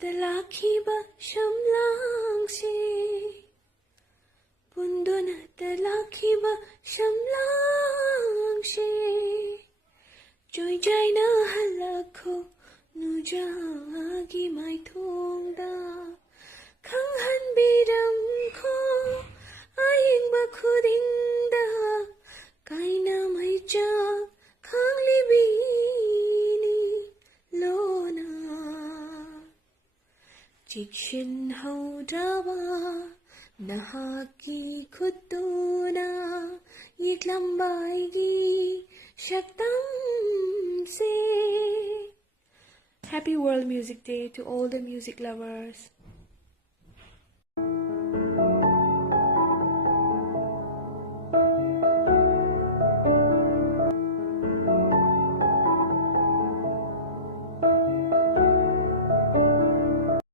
talakhiba shamlangsi Punduna talakhiba shamlangsi Joy jaina halakho nujagi mai thongda Khanghan biram kho aying ba khudingda Kaina mai cha khangli bini lona Jikshin haudaba nahaki khutuna yitlambaigi shaktam se Happy World Music Day to all the music lovers.